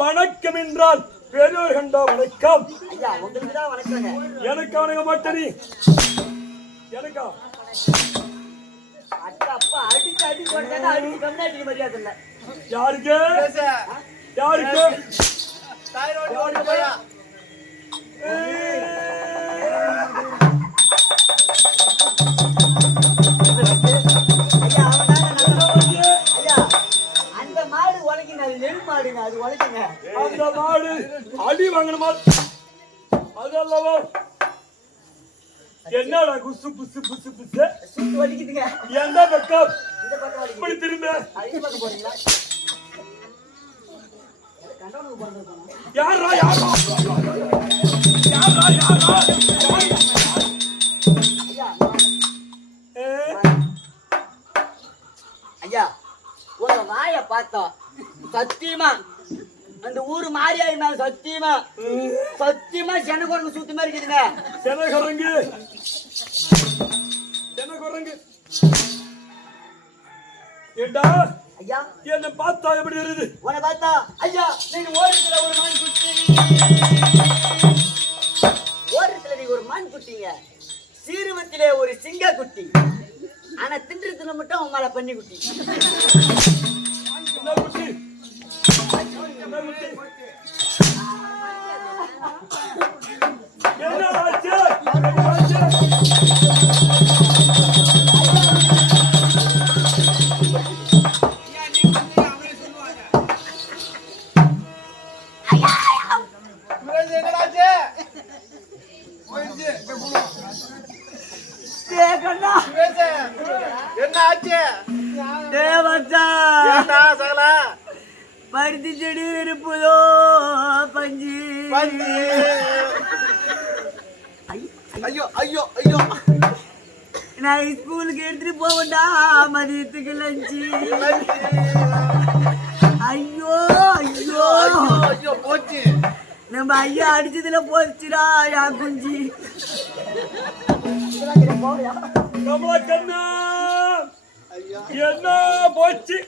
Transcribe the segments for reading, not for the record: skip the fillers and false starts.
வணக்கம் என்றால் பெரியோர் கண்டா வணக்கம். எனக்கு வணங்க மாட்டேன். எனக்கா யாருக்கு யாருக்கு அந்த மாடு அடி வாங்கணுமா? அதல்லவா என்னடா குசு புசு புசு புசு வலிக்குதுங்க. எந்த பக்கம் இப்படி திரும்ப யாரா யாரா யாரா யாரா ஐயா உங்க வாய பார்த்தோம் சத்தியமா அந்த ஊரு மாரியாயி மேல சத்தியமா சத்தியமா செனகுரங்கு சுத்தி மாதிரி இருக்குதுங்க. செனகுரங்கு செனகுரங்கு ஏண்டா ஐயா என்ன பார்த்தா எப்படி வருது? உன்னை பார்த்தா ஐயா நீங்க ஓரத்துல ஒரு மான் குட்டி, ஓரத்துல நீங்க ஒரு மான் குட்டிங்க, சீருவத்திலே ஒரு சிங்க குட்டி, ஆனா தின்றதுல மட்டும் உன் மேல பண்ணி குட்டி. பருத்தி செடி இருப்பதோ பஞ்சு பஞ்சு. ஐயோ ஐயோ ஐயோ நான் ஸ்கூலுக்கு எடுத்துட்டு போவேண்டா மதியத்துக்கு லஞ்சு. ஐயோ ஐயோ ஐயோ போச்சு நம்ம ஐயா அடிச்சதுல போச்சுடா என் குஞ்சு. கண்ணா என்ன போச்சு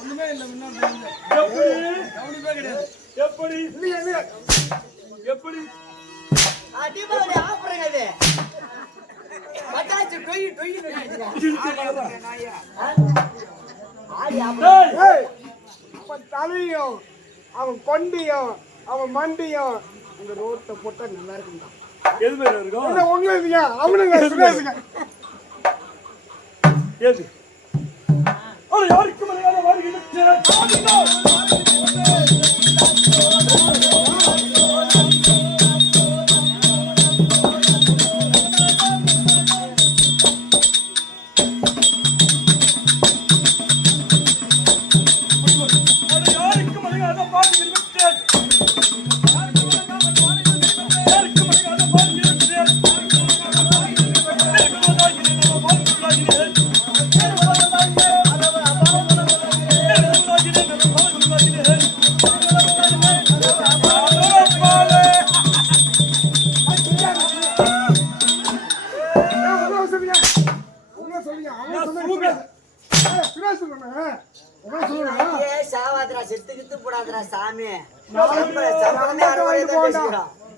ஒண்ணுமே இல்லை. எப்படி எப்படி அடிமாடி ஆப்புறங்க அது பட்டாச்சு டொய் டொய் அவன் தலையும் அவன் கொண்டியும் அவன் மண்டியும் அந்த ரோட்டை போட்டா நல்லா இருக்குங்க. எது பேர் இருக்கும் உங்களுக்கு அவனுங்க ஏது அவன் யாருக்கு மலையாள வருகிறேன்.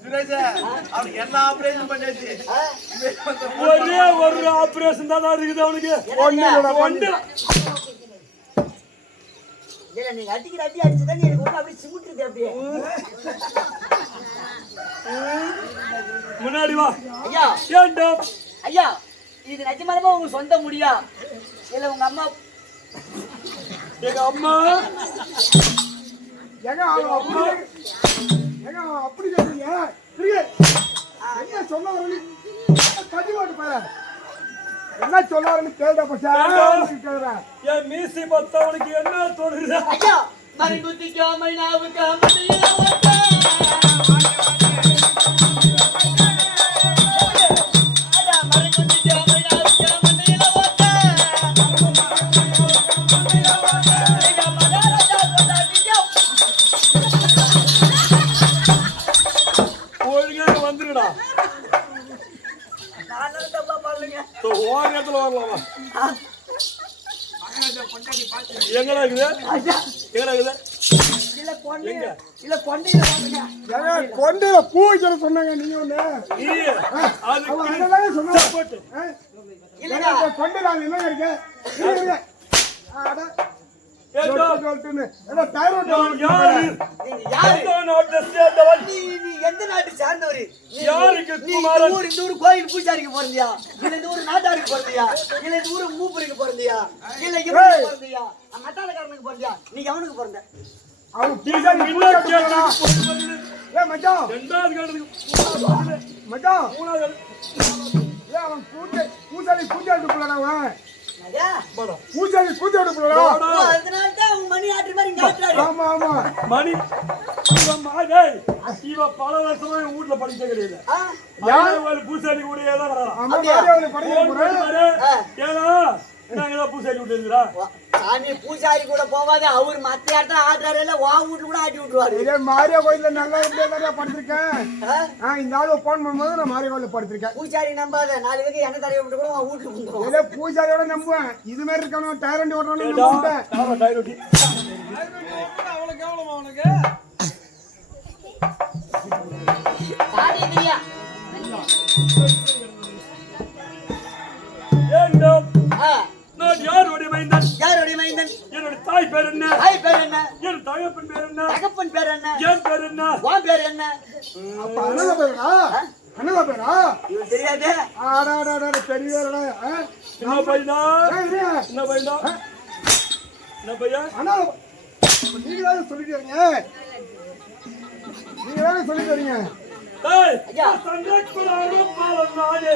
சுரேஷ் அவனுக்கு என்ன ஆபரேஷன் பண்ணியாச்சு ஒரே ஒரு ஆபரேஷன் தான் இருக்குது அவனுக்கு ஒன்று இல்ல நீங்க அடிக்கிற அடி அடிச்சுதான் எனக்கு ஒண்ணு அப்படியே சிமுட்டுது அப்படியே. முன்னாடி வா ஐயா ஏண்டா ஐயா இது நிஜமாலுமா உங்க சொந்த முடியா இல்ல உங்க அம்மா எங்க அம்மா ஏங்க அவன் அப்படி சொல்றீங்க என்ன சொல்ல வரணும் கதிவாட்டு பாரு என்ன சொல்ல வரணும் கேள்டா பசா கேள்றேன் என் மீசி பத்தவனுக்கு என்ன தோணுது ஐயா மறை குத்திக்காம நாவுக்காம ஒழுங்காக வந்துருடா ஓரத்துல வரலாமா எங்கடா இருக்குது எங்கடா இருக்குது கொண்டு பூ வைக்கிற சொன்னாங்க நீங்க ஒண்ணு நீ அதெல்லாம் சொன்னா போட்டு கொண்டு நாங்க என்ன இருக்கு எந்த நாட்டு சார்ந்தவரு யாருக்கு இந்த ஊர் கோயில் பூஜாரிக்கு பிறந்தியா இல்ல இந்த ஊர் நாட்டாருக்கு பிறந்தியா இல்ல இந்த ஊர் மூப்பருக்கு பிறந்தியா இல்ல இவனுக்கு பிறந்தியா மட்டாளக்காரனுக்கு பிறந்தியா நீ எவனுக்கு பிறந்த அவன் பூஜாரி பூஜாரி மணி ஆட்டு மாதிரி ஆமா ஆமா மணி இவ பல வருஷமா வீட்டுல படிக்க கிடையாது பூசாரி கூட ஏன்னா நாங்கதான் பூசாரி விட்டு இருக்கிறா சாமி பூசாரி கூட போவாத அவர் மத்த இடத்துல ஆடுறாரு இல்ல வா வீட்டுல கூட ஆட்டி விட்டுருவாரு இதே மாரியா கோயில்ல நல்லா படுத்திருக்கேன் இந்த ஆளு போன் பண்ணும்போது நான் மாரியா கோயில்ல படுத்திருக்கேன் பூசாரி நம்பாத 4 பேருக்கு என்ன தடவை விட்டு கூட உன் வீட்டுக்கு வந்துடும் இதே பூசாரியோட நம்புவேன் இது மாதிரி இருக்கணும் டயர் வண்டி ஓட்டணும் நம்புவேன் அவ்வளவு கேவலமா அவனுக்கு நான் யாருடைய மைந்தன் யாருடைய மைந்தன் என்னோட தாய் பேர் என்ன தாய் பேர் என்ன என் தகப்பன் பேர் என்ன தகப்பன் பேர் என்ன என் பேர் என்ன உன் பேர் என்ன அப்ப அண்ணா பேரா அண்ணா பேரா இவன் தெரியாது ஆடாடா பெரியவரடா என்ன பையனா என்ன பையனா என்ன பையன் அண்ணா நீங்க தான் சொல்லிட்டீங்க நீங்க தான் சொல்லிட்டீங்க ஏய் ஐயா சங்கக்குளாரோ பாலனாயே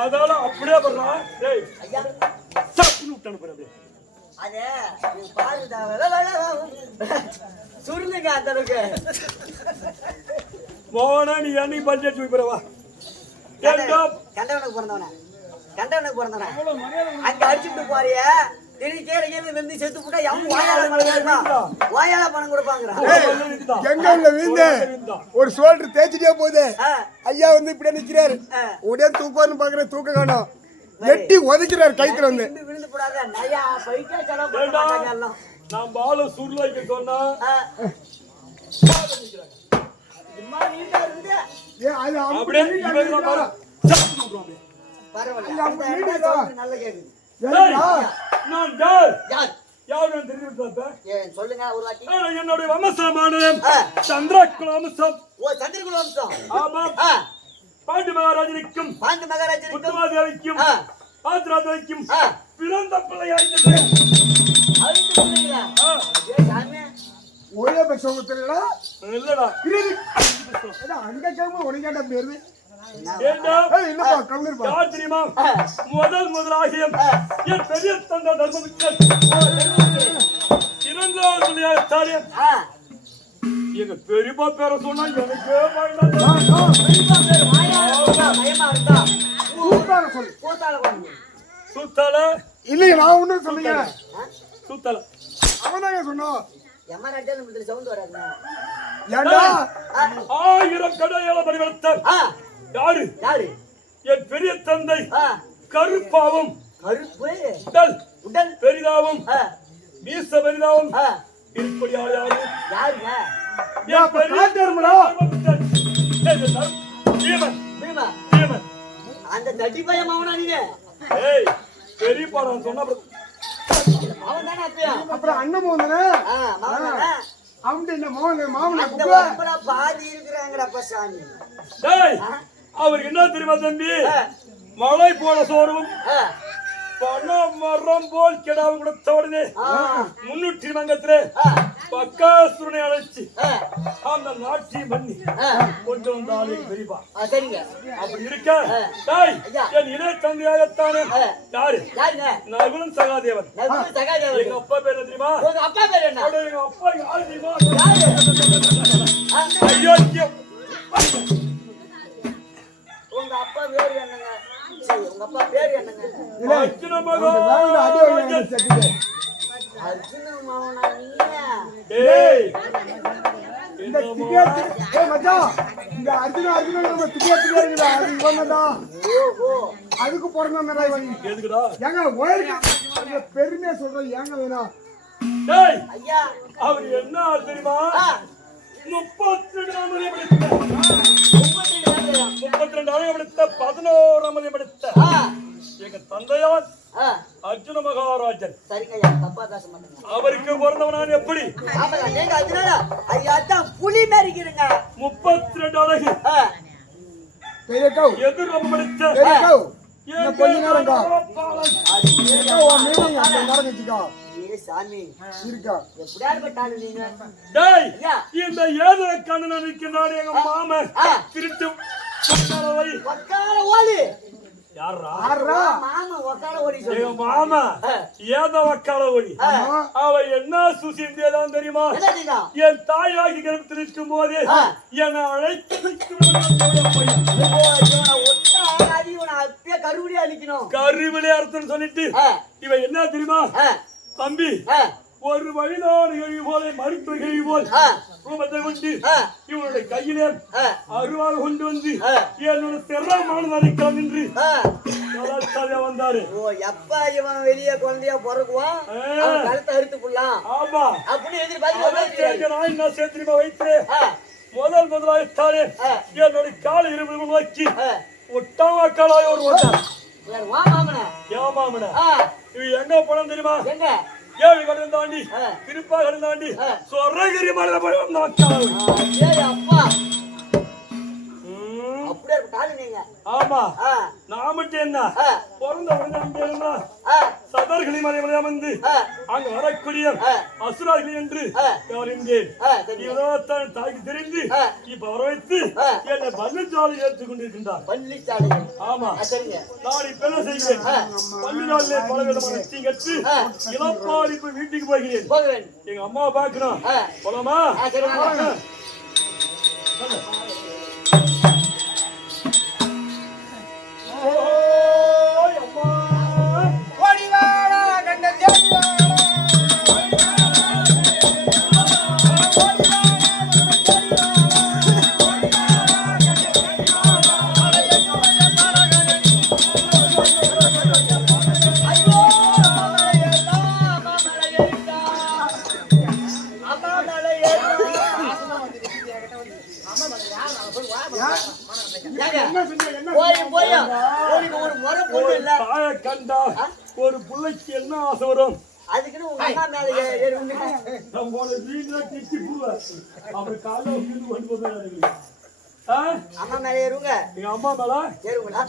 அதால அப்படியே பண்றான் டேய் ஐயா சாப்பிட்டு விட்டானு பாரு அப்படியே அதே பாருடா சுருளுங்க அந்த அளவுக்கு போனா நீ என்னைக்கு பட்ஜெட் போய் போறவா கண்டவனுக்கு பிறந்தவன அங்க அடிச்சுட்டு போறிய திடீர் கீழே விழுந்து செத்து போட்டா எவன் வாயால பணம் கொடுப்பாங்கிறான் எங்க உள்ள வீந்து ஒரு சோல்டர் தேய்ச்சிட்டே போகுது ஐயா வந்து இப்படியே நிக்கிறாரு உடனே தூக்கம்னு பாக்குறேன் தூக்க காணோம் எட்டி ஒதுக்கிறாரு கைத்துல வந்து விழுந்து போடாத நயா பைக்கா செலவு பண்ணாங்க எல்லாம் நான் பால சுருளைக்கு சொன்னா சும்மா நீட்டா இருக்குது அப்படியே இவங்க பாரு சாப்பிட்டு விடுறான் பரவாயில்ல நல்ல கேக்குது நான் யார் யார் யாரு தெரிஞ்சுட்டா சொல்லுங்க ஒரு வாட்டி என்னுடைய வம்சமானது சந்திரகுல வம்சம் ஓ சந்திரகுல வம்சம் ஆமா பாண்டி மகாராஜனுக்கும் முத்துமாதேவிக்கும் ஆத்ராதேவிக்கும் பிறந்த பிள்ளையாயிட்டது ஒரே பட்சம் தெரியல இல்லடா அங்க கேட்கும் உனக்கு கேட்ட பேரு ஏண்டா ஏய் இல்லப்பா கம்மிருப்பா யார் தெரியுமா முதலாகிய என் பெரிய தந்தை தர்மபுத்திரன் இரண்டாவது துணையாக தானே எங்க பெரியப்பா பேரை சொன்னா எனக்கே பயமா இருந்தா கூத்தால சொல்லு கூத்தால கொண்டு சுத்தல இல்லையே நான் ஒண்ணும் சொல்லுங்க சுத்தல அவனாங்க சொன்னோம் எமராஜா நம்மளுக்கு சவுண்ட் வராதுங்க ஏண்டா 1000 கடையாள பரிவர்த்தன் யாரு யாரு என் பெரிய தந்தை கருப்பாவும் கருப்பு உடல் பெரிதாவும் மீச பெரிதாவும் இப்படி யாரு யாருங்க என் பெரிய அந்த தட்டி பையன் அவனா நீங்க பெரிய பாடம் சொன்ன அவன் தானே அப்பயா அப்புறம் அண்ணன் வந்தானே அவன் என்ன மாமன் அந்த உடம்புல பாதி இருக்கிறாங்கடப்பா சாமி அவருக்கு என்ன தெரியுமா தம்பி மழை போல சோறும் பண மரம் போல் கிடாவும் கொடுத்த உடனே முன்னூற்றி மங்கத்திலே பக்காசுரனை அழைச்சு அந்த நாட்டி பண்ணி கொண்டு வந்த ஆளு பெரியப்பா சரிங்க அப்படி இருக்க என் இணைய தந்தையாகத்தானே யாரு நகுலன் சகாதேவன் எங்க அப்பா பேர் தெரியுமா அப்பா பேர் என்ன எங்க அப்பா யாரு தெரியுமா அயோக்கியம் உங்க அப்பா பேர் என்னங்க உங்க அப்பா பேர் என்னங்க அர்ஜுன மகன் அர்ஜுன மகனா நீங்க இந்த டிக்கெட் மச்சான் இந்த அர்ஜுன நம்ம டிக்கெட் இருக்குடா அது இவனடா ஓஹோ அதுக்கு பிறந்தவனடா இவன் எதுக்குடா ஏங்க ஓயருக்கு பெருமையா சொல்றேன் ஏங்க வேணாம் டேய் ஐயா அவர் என்ன தெரியுமா 32 படித்த 11 படித்த எங்க தந்தையார் அர்ஜுன மகாராஜன் சரிங்க தப்பா பேச மாட்டேங்க அவருக்கு பிறந்தவனான் எப்படி நீங்க அதனால ஐயா தான் புலி மேரிக்கிறீங்க 32 அழகு எது ரொம்ப படித்த கொஞ்ச நேரம் சாமி இருக்கா எப்படியாரு நீங்க இந்த ஏதோ கண்ணன் இருக்கின்றான் எங்க மாமன் திருட்டு ஓடி மாமா ஏதோ வக்கால ஓடி அவ என்ன சுசிந்தேதான் தெரியுமா என் தாயாகி கருத்தில் இருக்கும் போது என்னை அழைத்து கருவிலே அர்த்தம் சொல்லிட்டு இவ என்ன தெரியுமா தம்பி ஒரு வழிதான் நிகழ்வு போல மருத்துவ நிகழ்வு போல் ரூபத்தை கொண்டு இவனுடைய கையிலே அருவாக கொண்டு வந்து என்னோட திறமானதாக நின்று வந்தாரு எப்ப இவன் வெளியே குழந்தையா பிறகுவான் கழுத்தை அறுத்து போடலாம் ஆமா அப்படின்னு எதிர்பார்த்து நான் என்ன சேர்த்து வைத்தேன் முதலாயிட்டாலே என்னுடைய கால இருபது நோக்கி ஒட்டாமா காலாய ஒரு ஓட்டார் ஏமாமன இவ எங்க போனோம் தெரியுமா ஏழு கடல் தாண்டி திருப்பா கடல் தாண்டி சொர்ணகிரி மலையில போய் அப்பா அப்படியே காலு நீங்க ஆமா நான் மட்டும் என்ன பிறந்த உடனே சதர்களை மலை வந்து அங்க வரக்கூடிய அசுரார்கள் என்று இவன் தாய்க்கு தெரிந்து இப்ப வர வைத்து என்னை பள்ளிச்சாலை ஏற்றுக் கொண்டிருக்கின்றார் ஆமா நான் இப்ப என்ன செய்கிறேன் பள்ளிச்சாலையிலே பல விதமான கட்டு இளப்பாடி இப்ப வீட்டுக்கு போகிறேன் எங்க அம்மாவை பாக்கணும் போலாமா ஒரு பிள்ளைக்கு என்ன ஆசை வரும் அதுக்குன்னு உங்க அம்மா மேல ஏறுங்க அம்மா மேல ஏறுங்க எங்க அம்மா மேல ஏறுங்களா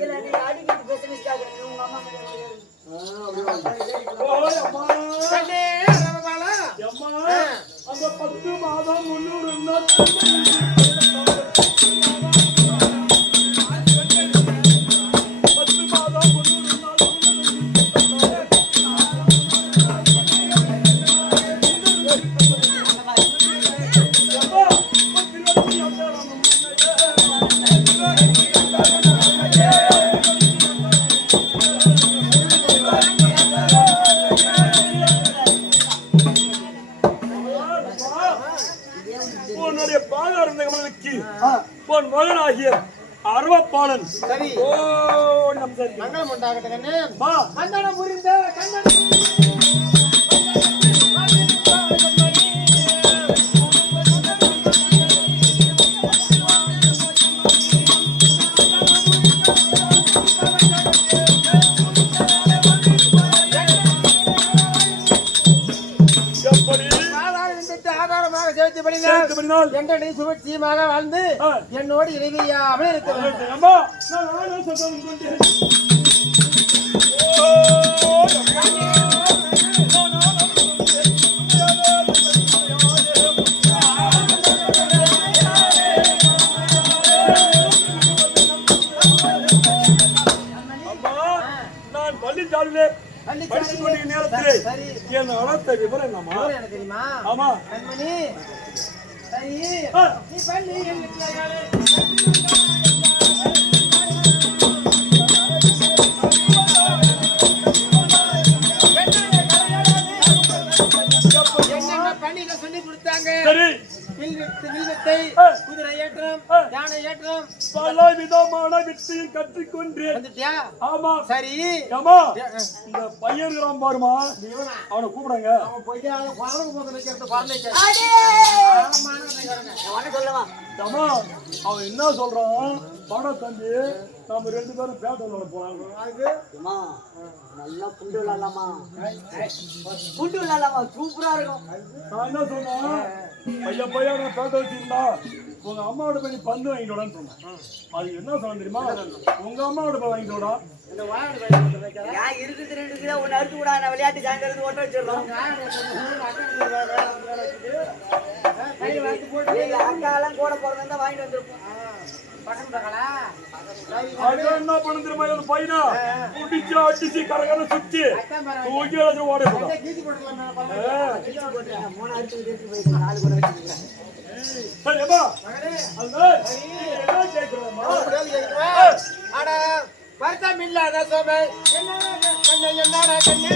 இல்ல நீங்க அடிக்கிட்டு பேசுறீங்க உங்க அம்மா மேல ஏறுங்க ஓய் அம்மா கண்ணே ரமபாலா அம்மா அந்த 10 மாதம் 300 நாள் 10 மாதம் 300 நாள் உன்னுடைய பாதாரந்தங்களுக்கு உன் மகனாகிய அருவப்பாளன் சரி ஓ நம் சரி மங்களம் உண்டாகட்டும் கண்ணே மா வந்தனம் புரிந்த கண்ணன் எப்படி ஆதாரமாக சேர்த்து சேர்த்தபடினால் எங்களை சுபட்சியமாக வாழ்ந்து என்னோடு இறைவியாமல் இருக்க வேண்டும். அம்மா நான் ஆலோசனை கொண்டேன் நான் பள்ளிச்சாலையிலே படித்துக் கொண்டிருக்கிற நேரத்திலே சரி. என் அழைத்த விவரம் என்னம்மா அவரு எனக்கு தெரியுமா? ஆமா கண்மணி, சரி, ஆ. நீ பள்ளியில் இருக்கிறாயாலே, என்னென்ன பணிகள் சொல்லிக் கொடுத்தாங்க? சரி வில்வித்தை, ஆ. குதிரை ஏற்றம், ஆ. யானை ஏற்றம், பல விதமான வித்தையும் கற்றுக்கொண்டேன் வந்துட்டியா? ஆமா சரி, ஏமா இந்த பையன் இருக்கிறான் பாருமா அவனை கூப்பிடுங்க அவன் போயிட்டு அவன் குழந்தை போது வைக்கிறது குழந்தை அடே! உனக்கு சொல்லவா? ஏமா அவன் என்ன சொல்றான் பணம் தம்பி நம்ம 2 பேரும் பேட்டை விளையாட போறாங்க அம்மா, நல்லா குண்டு விளையாடலாமா? குண்டு விளையாடலாமா? சூப்பரா இருக்கும். நான் என்ன சொன்னேன் பையன் நான் பேட்டை வச்சிருந்தா உங்க அம்மாவோட போய் நீ பந்து வாங்கிட்டு வாடான்னு சொன்னேன் அது என்ன சொன்ன தெரியுமா உங்க அம்மாவோட போய் வாங்கிட்டு வாடா ஏன் இருக்குது 2 கிலோ ஒன்று அறுத்து விடா, நான் விளையாட்டு சாயங்காலத்துக்கு ஓட்ட வச்சிடலாம். எங்க அக்காலாம் கூட பிறந்தா வாங்கிட்டு வந்திருப்போம். அது என்ன பண்ண தெரியுமா அந்த பையனா குடிச்சு அடிச்சு கரகர சுத்தி தூக்கி வச்சு ஓட போறான் மூணு அறுத்து எடுத்து போயிட்டு 4 கூட வச்சுக்கிறேன். சரி அப்பா அது என்ன கேட்கிறோம்மா வருத்தம் இல்லாத சோமை என்னடா கண்ணே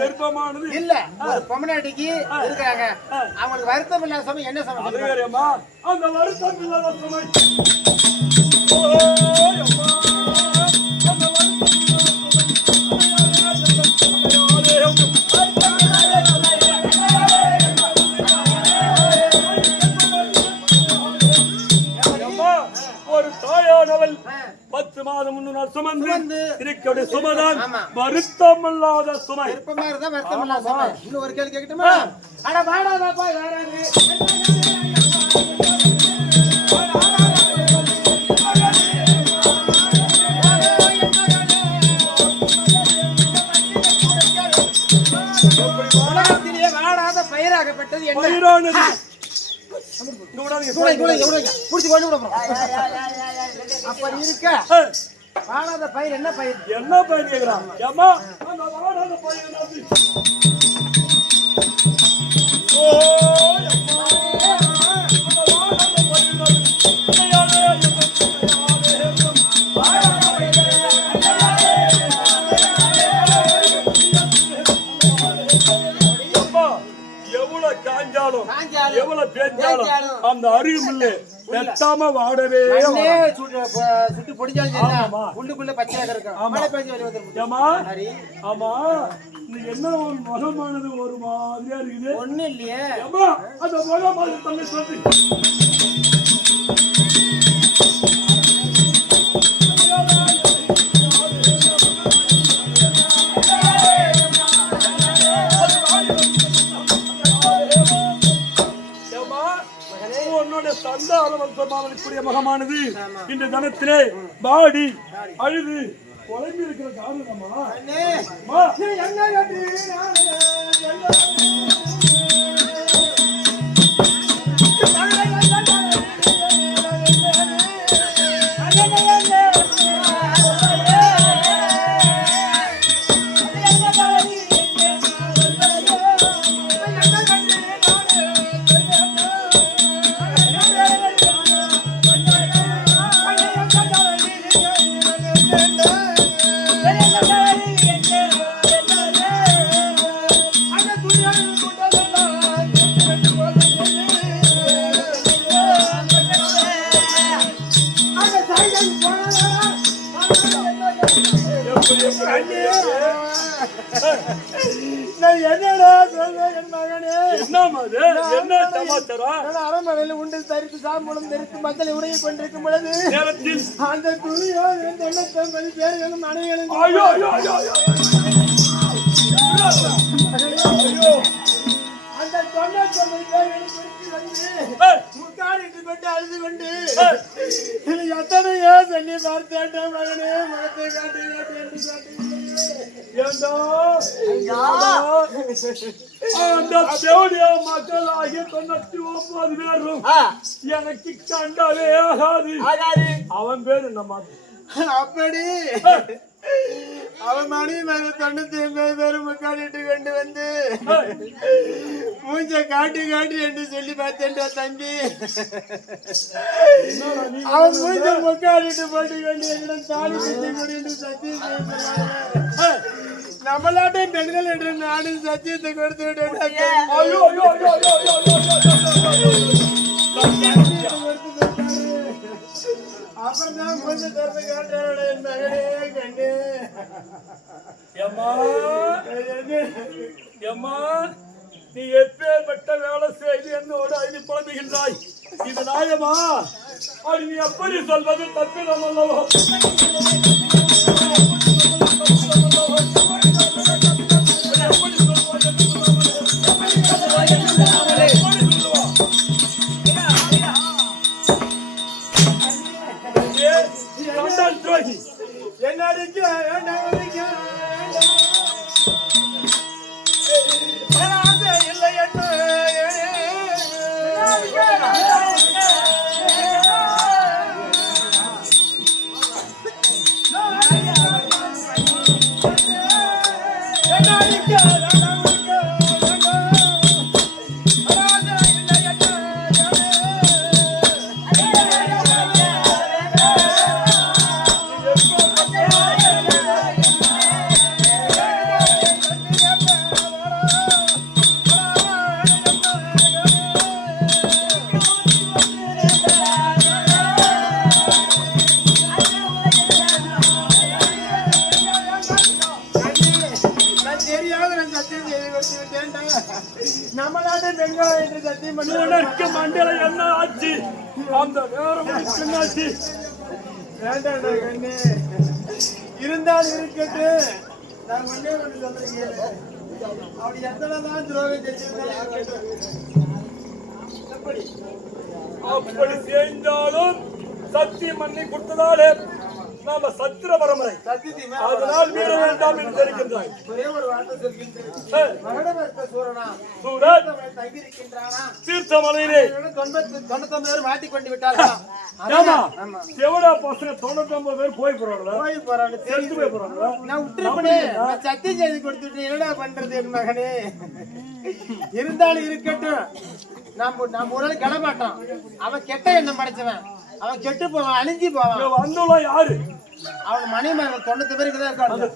கர்ப்பமானது இல்ல ஒரு பொம்மநாட்டிக்கு இருக்காங்க அவங்களுக்கு வருத்தம் இல்லாத சமயம் என்ன சமயம் அது வேறம்மா அந்த வருத்தம் இல்லாத சுமை ஒரு தாயானவள் 10 மாதம் 3 நாள் சுமந்து இருக்கக்கூடிய சுமதான் வருத்தம் இல்லாத சுமை விருப்பமா இருந்தா வருத்தம் இல்லாத சுமை இன்னும் ஒரு கேள்வி கேட்கட்டுமா அட வாடாதாப்பா யாராவது உலகத்திலேயே வாடாத பயிராகப்பட்டது என்ன பயிரானது அப்படி இருக்க வாடாத பயிர் என்ன பயிர் என்ன பயிர் கேக்குறான் ஏமா அந்த வாடாத பயிர் என்னது ஓ அம்மா அந்த வாடாத பயிர் எவ்வளவு காஞ்சாலும் எவ்வளவு பேஞ்சாலும் அந்த அருகில் வெட்டாம வாடவே சுட்டு பொடிஞ்சாலும் உள்ளுக்குள்ள பச்சையாக இருக்கும் மழை பெஞ்சு வருவது ஏமா ஆமா நீ என்ன முகமானது ஒரு மாதிரியா இருக்குது ஒண்ணு இல்லையே ஏமா அந்த முகமானது தன்னை சொல்லு வருஷமாவதற்குரிய முகமானது இந்த தனத்திலே பாடி அழுது குழம்பி இருக்கிற காரணமா அரண்மனையில் உண்டு தரித்து சாம்பலும் தரித்து மக்களை உரையை கொண்டிருக்கும் பொழுது அந்த துணியோ பேர்களும் அணைகளும் அந்த தொண்ணூத்தி பேர்களும் முக்காடிட்டு கொண்டு அழுது கொண்டு எத்தனையோ சொல்லி பார்த்தேன் மகனே மகத்தை காட்டு மக்களாகிய 99 பேரும் எனக்கு கண்டாலே ஆகாது. அவன் பேரு நம்ம அப்படி அவன் மணி மேல 99 பேரும் முக்காடிட்டு கொண்டு வந்து மூஞ்ச காட்டி காட்டி என்று சொல்லி பார்த்தேன்டா தம்பி. அவன் மூஞ்ச முக்காடிட்டு போட்டு கொண்டு என்னிடம் தாலி கட்டி கொண்டு சத்தியம் நம்மளாட்டே பெண்கள் என்று நானும் சத்தியத்தை கொடுத்து விட்டேன். அப்புறம் தான் கொஞ்சம் திறந்து காட்டுறாரு என் மகனே கண்டு. நீ எப்பேற்பட்ட வேலை செய்து என்னோடு அழுதி புலம்புகின்றாய், இது நியாயமா? அப்படி நீ எப்படி சொல்வது தப்பிடம் அல்லவோ? என்ன இல்லை என்ன நம்மளாட்டே பெண்களா என்று சத்தியம் பண்ணி மண்டல என்ன ஆச்சு? அந்த நேரம் என்னாச்சு? வேண்டாண்டா கண்ணு, இருந்தாலும் இருக்கட்டு. நான் ஒன்னே ஒன்று சொல்றேன், அப்படி எத்தனைதான் துரோகம் செஞ்சிருந்தாலும் அப்படி செய்தாலும் சத்தியம் பண்ணி கொடுத்ததாலே நாம சத்திர பரம்பரை, அதனால் மீற வேண்டாம் என்று தெரிவிக்கின்றாய். ஒரே ஒரு வார்த்தை சொல்கின்றேன், தீர்த்தமலையிலே 99 பேர் மாட்டிக்கொண்டு விட்டார்கள். எவ்வளோ பசங்க 99 பேர் போய் போறாங்க, தெரிஞ்சு போய் போறாங்க. நான் விட்டுருப்பேன், சத்தியம் செய்து கொடுத்துட்டு என்னடா பண்றது என் மகனே? இருந்தாலும் இருக்கட்டும், நம்ம ஒரு நாள் கிளமாட்டோம். அவன் கெட்ட எண்ணம் படைச்சவன், அவன் கெட்டு போவான், அழிஞ்சி போவான். வந்தோம் யாரு? அவன் மணி மேல 90 பேருக்கு தான் இருக்காங்க.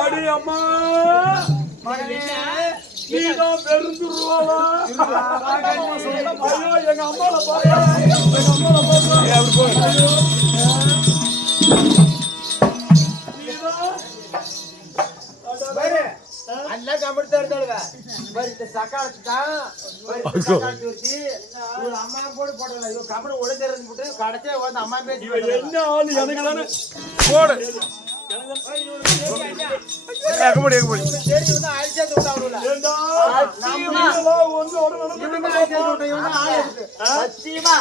அடி அம்மா நீதான் பெருந்துருவாளா? ஐயோ, எங்க அம்மாவை பாரு. எங்க அம்மாவை பாரு. அண்ணா கமிழ்த்தா இருந்தாளுங்க இந்த சக்காலத்துதான் சக்காலத்து வச்சு ஒரு அம்மா போடல இவன் கபடி உழைக்கிறது போட்டு கடைசியா வந்து அம்மா பேசி இவன் என்ன ஆளு எனக்கு தானே போடு சரி வந்து அழிச்சாந்து விட்டாவுல ஏண்டா சத்தியமா ஒன்னோட இவனுக்கு அழிச்சாந்து விட்டா இவன் ஆள் இருக்கு சத்தியமா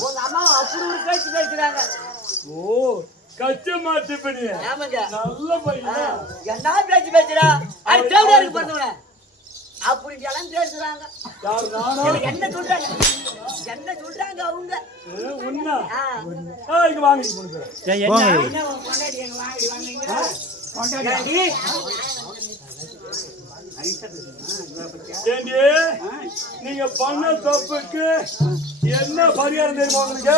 உங்க அம்மா அப்படி ஒரு பேச்சு பேசுறாங்க. ஓ கச்சமா டிப்பனி ஆமாங்க. நல்ல பையன் என்ன பேச்சு பேசுறா? அது தேவதாருக்கு பண்ணுவன அப்படி எல்லாம் பேசுறாங்க. யார் நானா என்ன சொல்றாங்க அவங்க? உன்ன ஆ. இங்க வாங்க இங்க போடுங்க என்ன உன் பொண்டாட்டி எங்க வாங்கி வாங்குறீங்க? பொண்டாட்டி ஏண்டி நீங்க பண்ண தப்புக்கு என்ன பரிகாரம் தெரியுமா உங்களுக்கு?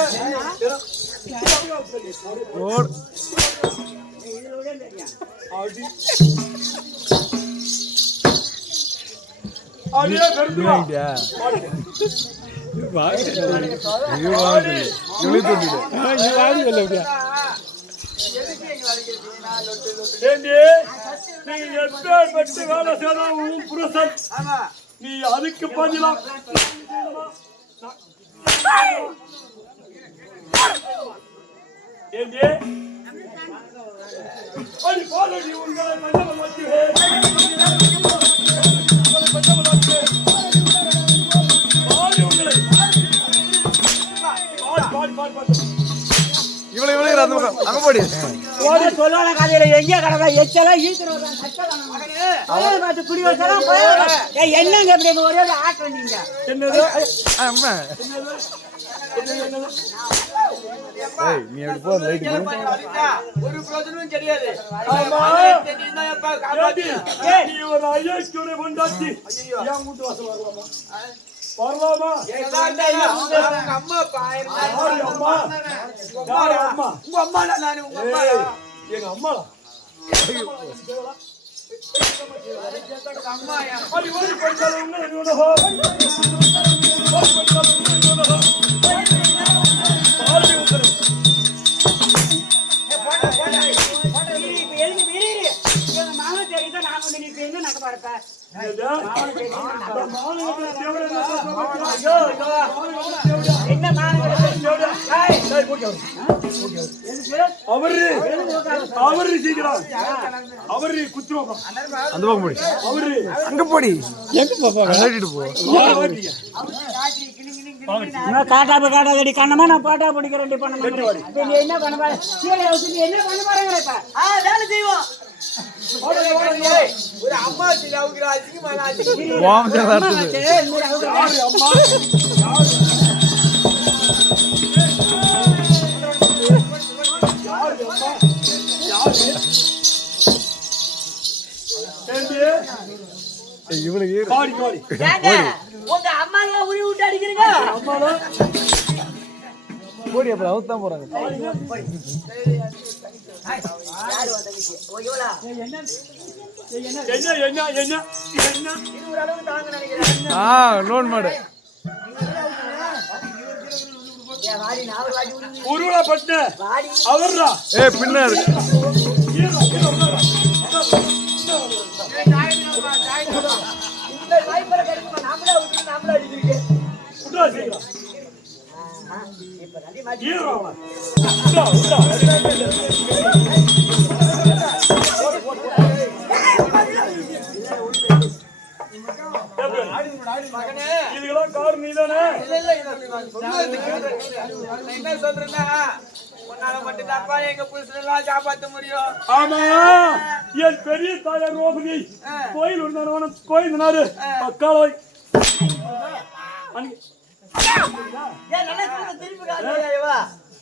அடி. அடியே பெருந்துவா. ஏண்டி நீங்க எப்பேற்பட்டு வேலை செய்யணும் உன் புருஷன் நீ அதுக்கு பதிலா ஏண்டி அடி பாலடி உங்களை கண்டவன் வச்சு பாடி உங்களை பாடி இவ்வளவு அங்க போடி ஒரு சொல்லான கதையில எங்க கடை எச்சலா ஈத்துறோம் பார்த்து குடி வச்சாலும் என்னங்க இப்படி ஒரே ஆட்டம் நீங்க என்னது அம்மா ஏய் நீ அப்படி போ லைட் ஒரு பிரயோஜனமும் கிடையாது நீ ஒரு ஐயாச்சியோட கொண்டாச்சு ஏன் வீட்டு வாசல் வரலாமா அம்மா உங்க அம்மா எங்க அம்மா அது ஒரு படிச்சாலும் அவரு சீக்கிரம் அவரு குத்துருவோம் அந்த பக்கம் போடி அவரு அங்க போடி எங்க பாப்பா விளையாடிட்டு போ காட்டாடி கண்ணமா நான் பாட்டா பிடிக்கிறேன் என்ன பண்ண பாரு என்ன பண்ண பாருங்க வேலை செய்வோம் ஒரு அம்மா இவனுக்கு உங்க அம்மா எல்லாம் உரி விட்டு அடிக்கிறீங்க போடி அப்புறம் அவுத்தான் போறாங்க லோன் மாடு உருவப்பட்ட அவர்ரா ஏ பின்னாரு இதுக்கெல்லாம் காரணம் நீதானே? என்ன சொல்றேன்னா உன்னால மட்டும் தப்பா எங்க புருஷனெல்லாம் காப்பாத்த முடியும். ஆமா என் பெரிய தாயார் ரோகிணி கோயில் இருந்தாரு கோயில் நாடு அக்காலை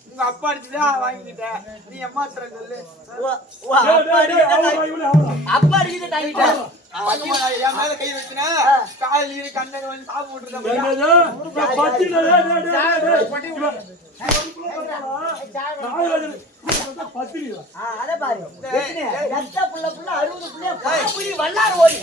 உங்க அப்பா அடிச்சுதான் வாங்கிக்கிட்டேன். நீ அம்மாத்திர சொல்லு. அப்பா அடிக்கிட்டு என் மேல கை வச்சுனா காலையில் இரு கண்ணங்க வந்து சாப்பிட்டு விட்டுருந்தேன். அத பாரு புள்ள 60 புள்ள 60 புள்ள வல்லாறு ஓடி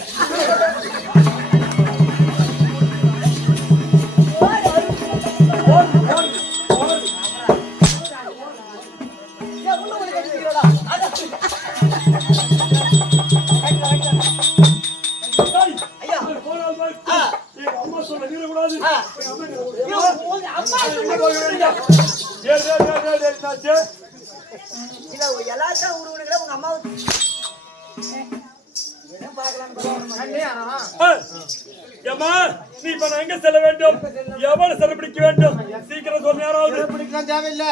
கூடாது. உங்க அம்மா என்னாச்சு? இல்ல எல்லாத்தையும் உருவனுங்கள உங்க அம்மாவை என்ன பார்க்கலாம். ஏம்மா, நீ இப்ப நான் எங்க செல்ல வேண்டும்? எவ்வளவு சிறப்பிடிக்க வேண்டும்? சீக்கிரம் சொல்லு. யாராவது பிடிக்கலாம் தேவையில்ல.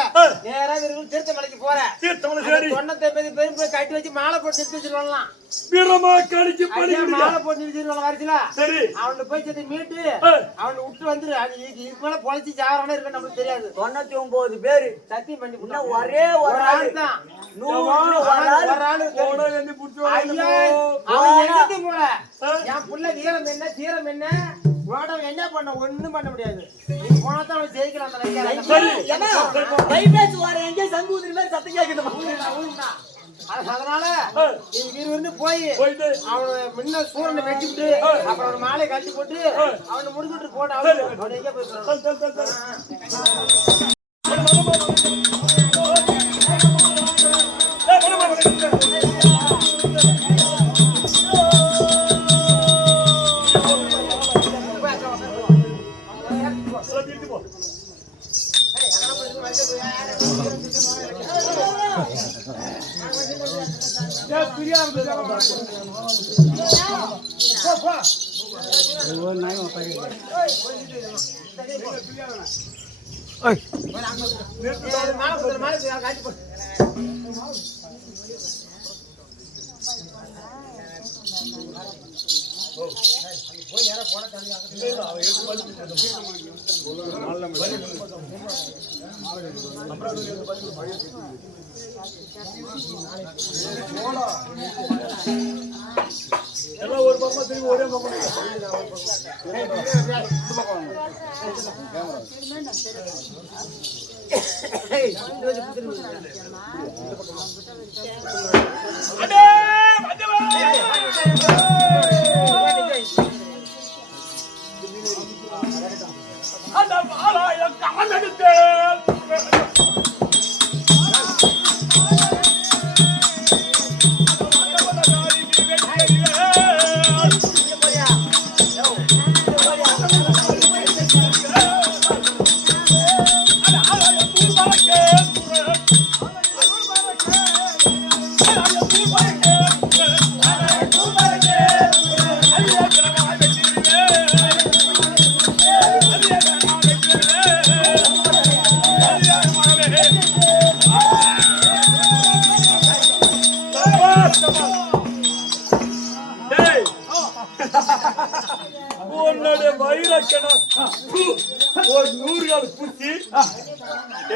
நேரா தீர்த்தமலைக்கு போறேன். தீர்த்தமலை சரி. தொண்ணத்தை பெரும்பு கட்டி வச்சு மாலை போட்டு நிறுத்தி வச்சிருவாங்களாம். வீரமா கடிச்சு படி மாலை போட்டு நிறுத்திடுவாங்க வரிசையில. சரி. அவனை போய் சேர்த்து மீட்டு அவனை விட்டு வந்துரு. இது மேல பொழைச்சி சாவறானே இருக்க நம்மளுக்கு தெரியாது. 99 பேரு சத்தியம் பண்ணி இன்னும் ஒரே ஒரு ஆள் தான். 100 ஒரு ஆளு போன வந்து புடிச்சு ஐயா, அவன் எங்கத்தி போல? என் புள்ள வீரம் என்ன தீரம் என்ன உலகம் என்ன பண்ண ஒண்ணும் பண்ண முடியாது. நீ போனா தான் அவன் ஜெயிக்கலாம். அந்த லைஃப்ல சரி. ஏன்னா வைபேஸ் வர எங்க சங்கூதிரி மாதிரி சத்தம் கேக்குது. அதனால நீ இருந்து போயிட்டு அவனை முன்ன சூரனை வெட்டிவிட்டு அப்புறம் அவன் மாலை கட்டி போட்டு அவனை முடிச்சுட்டு போட அவன் எங்க போய் எல்லாம் ஒரு பக்கமா திரும்பி ஒரே பக்கம் உன்னோட வயிறக்கணா ஒரு 100 கால் பூச்சி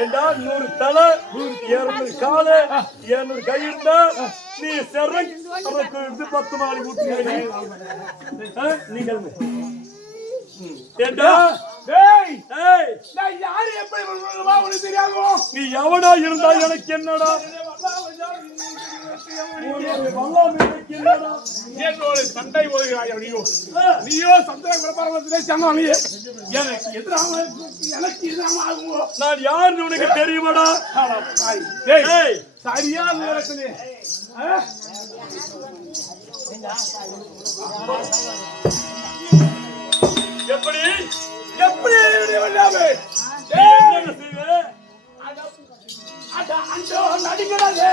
ஏண்டா 100 தலை 200 காலு 200 கை இருந்தா நீ செரங் அவருக்கு இது 10 மாடி ஊத்துங்க நீங்கள் ஏண்டா டேய் டேய் நான் யாரு எப்படி சொல்லுவா உனக்கு தெரியாதோ நீ எவனா இருந்தா எனக்கு என்னடா என்னோட சண்டை ஓடுகிறாய் நீயோ சண்டை விளம்பரத்திலே சொன்னாலே எனக்கு எதிராக எனக்கு எதிராக ஆகுமோ நான் யாருன்னு உனக்கு தெரியுமாடா சரியா நேரத்திலே எப்படி எப்படி வெள்ளாமே என்ன செய்வே அந்த நடிகராதே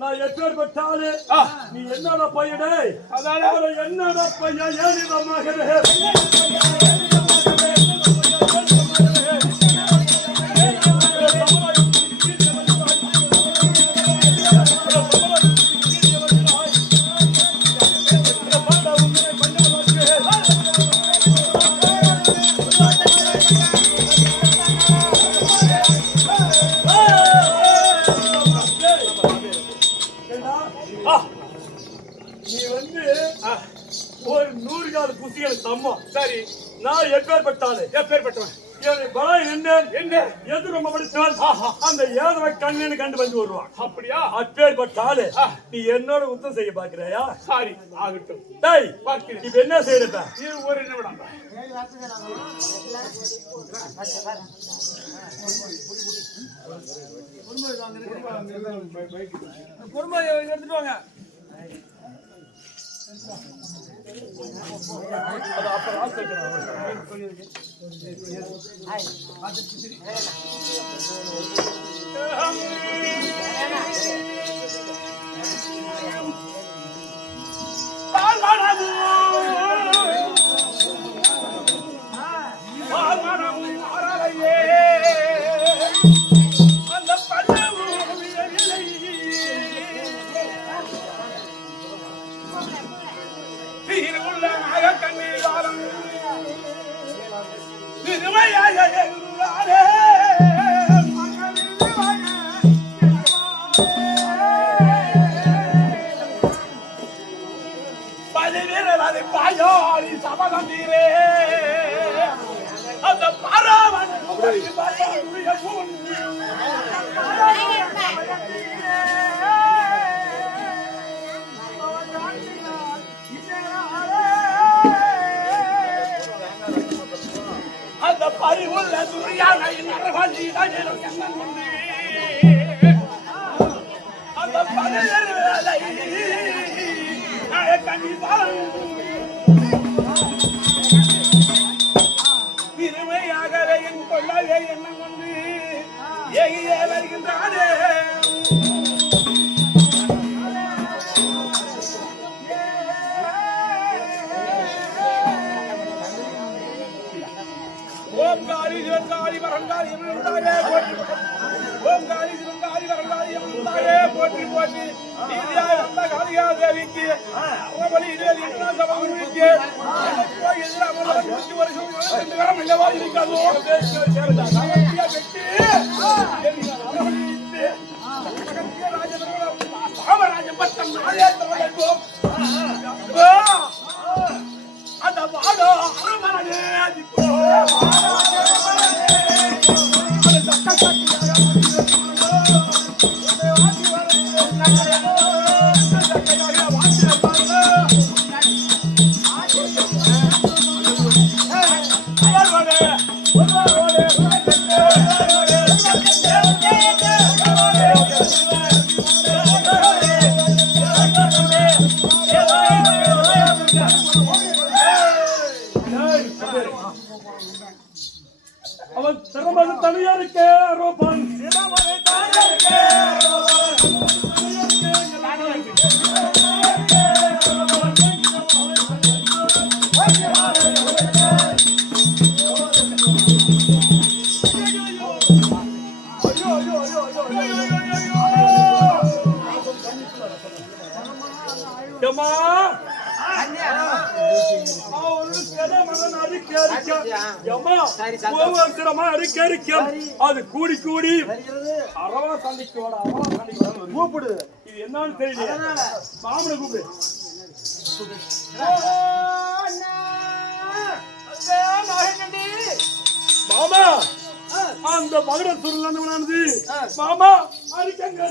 நான் எப்பேற்பட்டாலே நீ என்னடா பையனே அதாவது என்னடா பையன் ஏனிதமாக நீ வந்து ஒரு 100 கால் குசிகள் சம்மம் சரி நான் எப்பேற்பட்டாலே எப்பேற்பட்டவன் என்னுடைய பலம் என்ன எது ரொம்ப படித்தால் அந்த ஏதவ கண்ணு கண்டு வந்து வருவான். அப்படியா? அப்பேற்பட்ட ஆளு நீ என்னோட யுத்தம் செய்ய பாக்குறியா? சாரி ஆகட்டும். டேய் பார்க்கிறேன். இப்ப என்ன செய்யறப்ப? இது ஒரு நிமிடம். குடும்பம் எடுத்துட்டு வாங்க. இருமையாகவே என் கொள்ளவே எண்ணம் கொண்டு ஏகியே வருகின்றானே. ஓம்காரி சிவங்காரி வரங்காரி எம்முந்தாயே போற்றி ஓம்காரி சிவங்காரி வரங்காரி எம்முந்தாயே போற்றி போற்றி நீதியாய் வந்த காளிகா தேவிக்கு அறவழி இடையில் என்ன சபைக்கு எனக்கு போய் எதிராக 5 வருஷம் 2 வரம் இல்லவா இருக்காதோ ராஜபட்டம் அந்த வாடோ அரமனே அவன் திறமது தனியாருக்கு ரோபன் அது கூடி கூடி அரவா சண்டைக்கு கூப்பிடு. இது என்னன்னு தெரியல. மாமனை கூப்பிடு. மாமா அந்த மகட சுருளானது மாமா அரிக்கங்க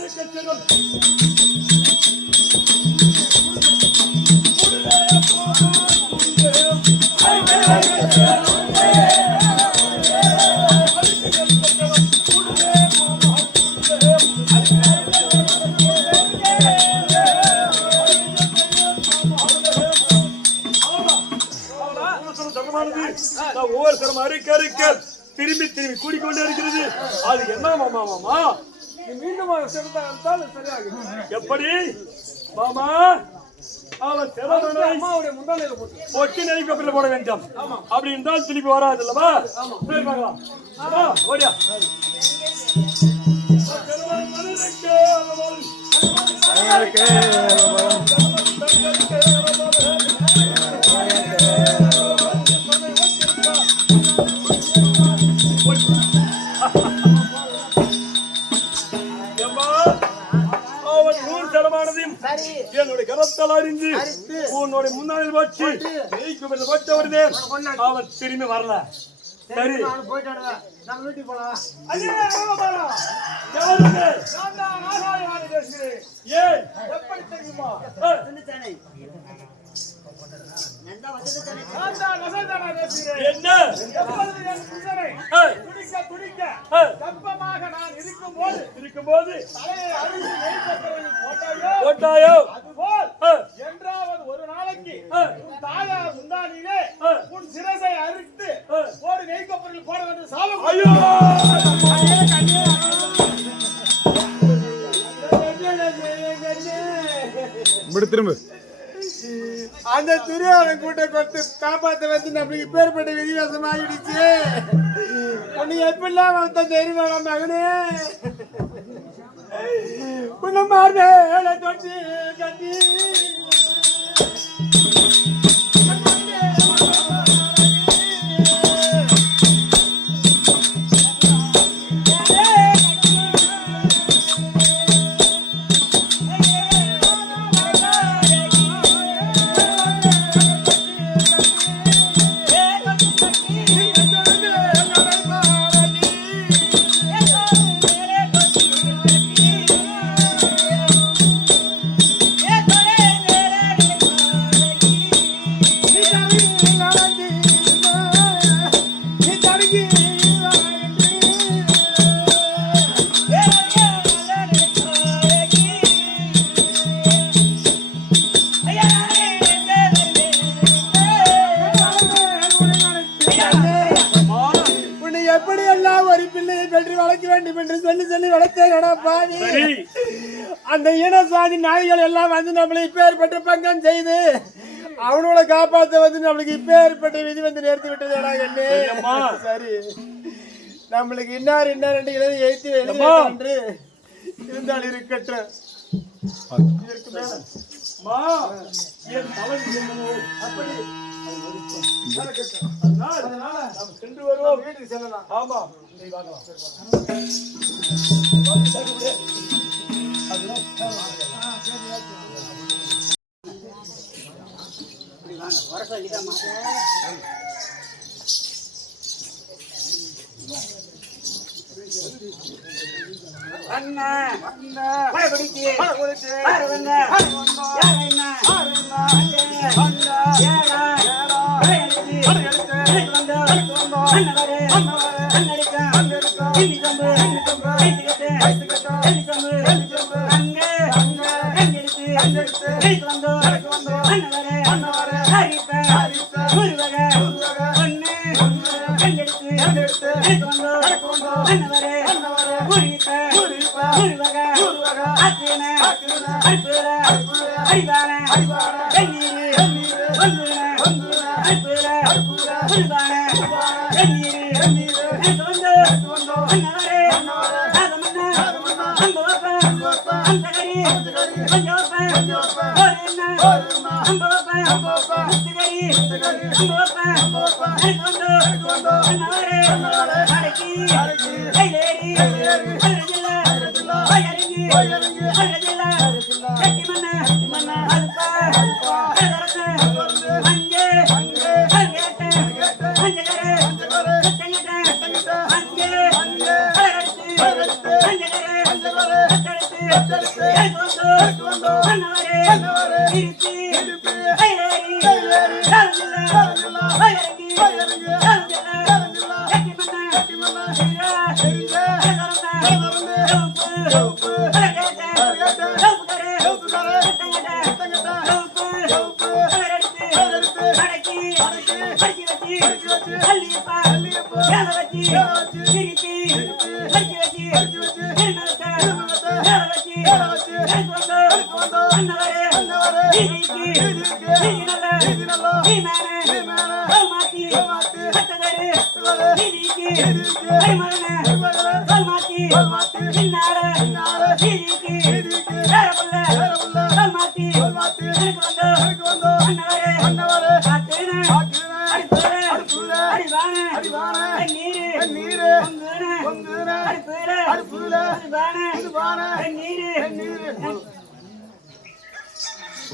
ஒவ்வொருத்தரும் அறிக்க திரும்பி திரும்பி கூடிக்கொண்டே இருக்கிறது. அது என்ன மாமா? மாமா மீண்டும் எப்படி மாமா அவன் அம்மாவுடைய முந்தானையில போட்டு நெருக்கப்பில் போட வேண்டும். அப்படி இருந்தால் திருப்பி வராது அல்லவா? ஓடியா என்னுடைய கரத்தால் அறிந்து உன்னுடைய முன்னாள் வச்சு அவன் திரும்பி வரல. சரி. நான் போயிட்டு வருவேன். நம்ம வீட்டுக்கு போலாம். அண்ணே, வாங்க போலாம். யாருங்க? நான் தான் நாராயணன் பேசுகிறேன். ஏன்? எப்படி தெரியுமா? வந்துட்டானே. நந்தா வந்துட்டானே. நான் தான் நசல்தானா பேசுகிறேன். என்ன? எப்பொழுது என் புருஷனை துடிக்க துடிக்க கர்ப்பமாக நான் இருக்கும்போது தலையை அறுத்து நெய் சக்கரையில் போட்டாயோ? அதுபோல் என்றாவது ஒரு நாளைக்கு உன் தாயார் முந்தானியிலே உன் சிரசை அறுத்து ஒரு நெய் கப்பலில் போட வேண்டும் சாபம். ஐயோ! இப்படி திரும்ப அந்த துரியோதன கூட்ட கொத்து காப்பாத்த வந்து நம்மளுக்கு பேர்பட்ட விதிவாசம் ஆகிடுச்சு. உன்னை எப்படிலாம் வளர்த்த தெரியுமா மகனே? உன்னை மார்பேல தொட்டி கட்டி அந்த இனசாதி நாய்கள் எல்லாம் வந்து நம்மளை இப்பேற்பட்ட பங்கம் செய்து அவனோட காப்பாத்த வந்து நம்மளுக்கு இப்பேற்பட்ட விதி வந்து நேர்த்து விட்டது. சரி, நம்மளுக்கு இன்னார் இன்னார் என்று எழுத்து என்று இருந்தால் இருக்கட்டும். இதற்கு மேல என் தலைவி என்னவோ அப்படி அதனால் நாம் சென்று வருவோம். வீட்டுக்கு செல்லலாம். ஆமா, இதை வாங்கலாம். வர சொல்லிதான் அண்ணா அண்ணா படகுடிச்சி அரவங்க யார் என்ன அண்ணா ஏடா படகுடி வந்து அண்ணவரே அண்ணடிக்க இன்னி கம்பு ஐத்துக்கட்டு அங்கே அங்கெடுத்து ஐத்து வந்து அண்ணவரே ஹரிப்ப குருவக ஒன்னு அங்கெடுத்து ஐத்து வந்து அண்ணவரே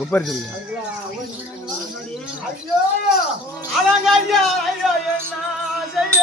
உப்பரி சொல்லுங்க. ஐயோ அலங்க ஐயா ஐயோ என்ன செய்ய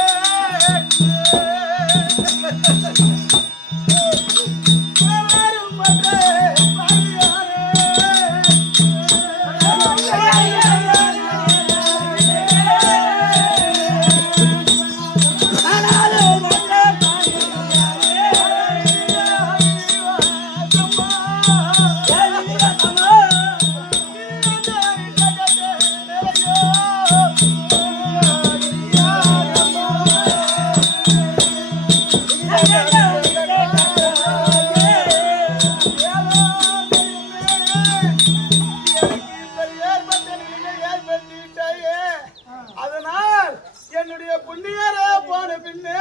போன பின்னே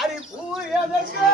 அடி பூ எதற்கு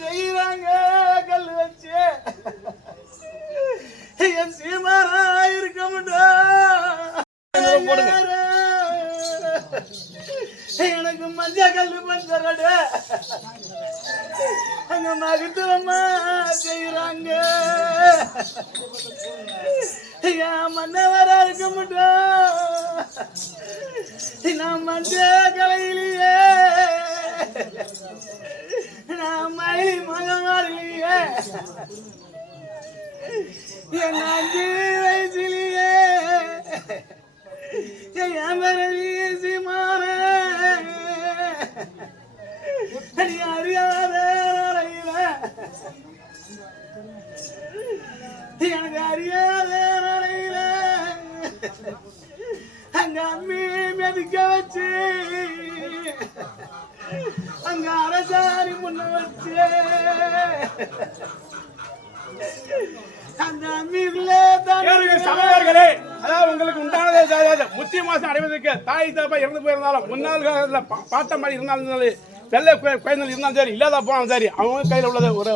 செய்யறாங்க கல் வச்சு என் சீமாரா இருக்க எனக்கு மஞ்ச கல்லு பஞ்சரடு அங்க மகத்துவமா செய்யறாங்க மன்னவரா இருக்க மாட்டோம் நான் மஞ்ச கலையிலேயே நான் மழை மகமாரிலேயே என் 5 வயசுலேயே என் மரவீசி மாற அறியாத எனக்கு அறியாத நடையில அங்க அம்மி மெதிக்க வச்சு அங்க அரசாணி முன்ன வச்சு அந்த அம்மியில சமயர்களே, அதாவது உங்களுக்கு உண்டானதே முத்திய மாசம் அடைவதற்கு தாய் தப்பா இறந்து போயிருந்தாலும் முன்னாள் காலத்துல பாட்ட மாதிரி இருந்தாலும் சரி, வெள்ளை குழந்தை இருந்தாலும் சரி, இல்லாத போனாலும் சரி, அவங்க கையில உள்ளது ஒரு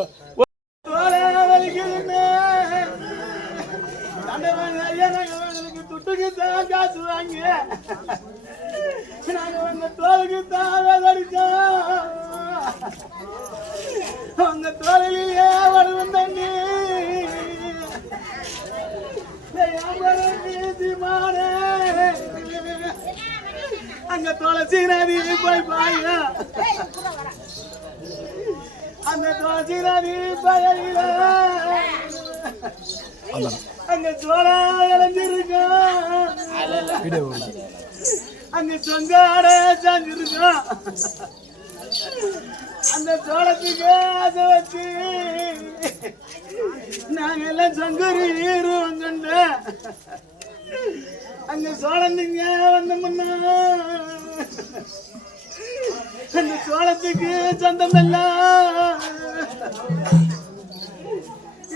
துட்டுக்கு தான் காசு வாங்கி நாங்க தோலுக்கு தான் அடிச்சோம் அந்த தோழிலே வருவன் தண்ணி அங்க துளசி நதி போய் பாயா அந்த துளசி நதி பயல அங்க சோழா இழந்திருக்கா அங்க சொங்காட சாஞ்சிருக்கா அந்த சோளத்துக்கு ஆசை வச்சு நாங்க எல்லாம் சங்கரி வந்துட்ட அங்க சோழந்துங்க வந்தோம்னா அந்த சோளத்துக்கு சொந்தம் எல்லாம்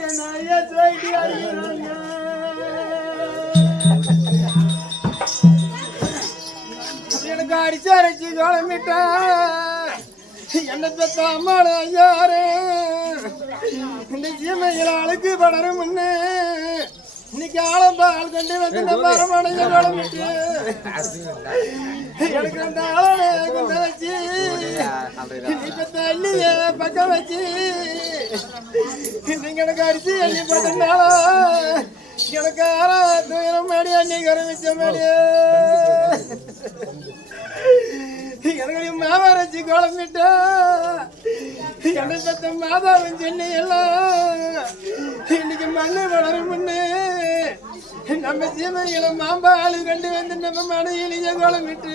என் ஐயா போயிட்டு அடிக்கிறாங்க எனக்கு அடிச்சு அரைச்சி கிளம்பிட்டா என்ன பெத்த அம்மாட ஐயாரு இந்த சீமையில் ஆளுக்கு படரும் முன்னே இன்னைக்கு ஆளம்பால் கண்டு வந்து நம்ம அரமணைய கிளம்பிட்டு எனக்கு அந்த ஆளை கொண்டு வச்சு நீ பெத்த அள்ளிய பக்கம் வச்சு நீங்க எனக்கு அடிச்சு அள்ளி போட்டனால எனக்கு துயரம் மாடி அள்ளி கரமிச்ச மாடி எனக்கு மாவரைச்சி குழம்பிட்டா என்னை பெத்த மாதாவின் சென்னை எல்லாம் இன்னைக்கு மண்ணு வளரும் முன்னு நம்ம சீமைகளை மாம்பாளு கண்டு வந்து நம்ம மனையிலேயே குழம்பிட்டு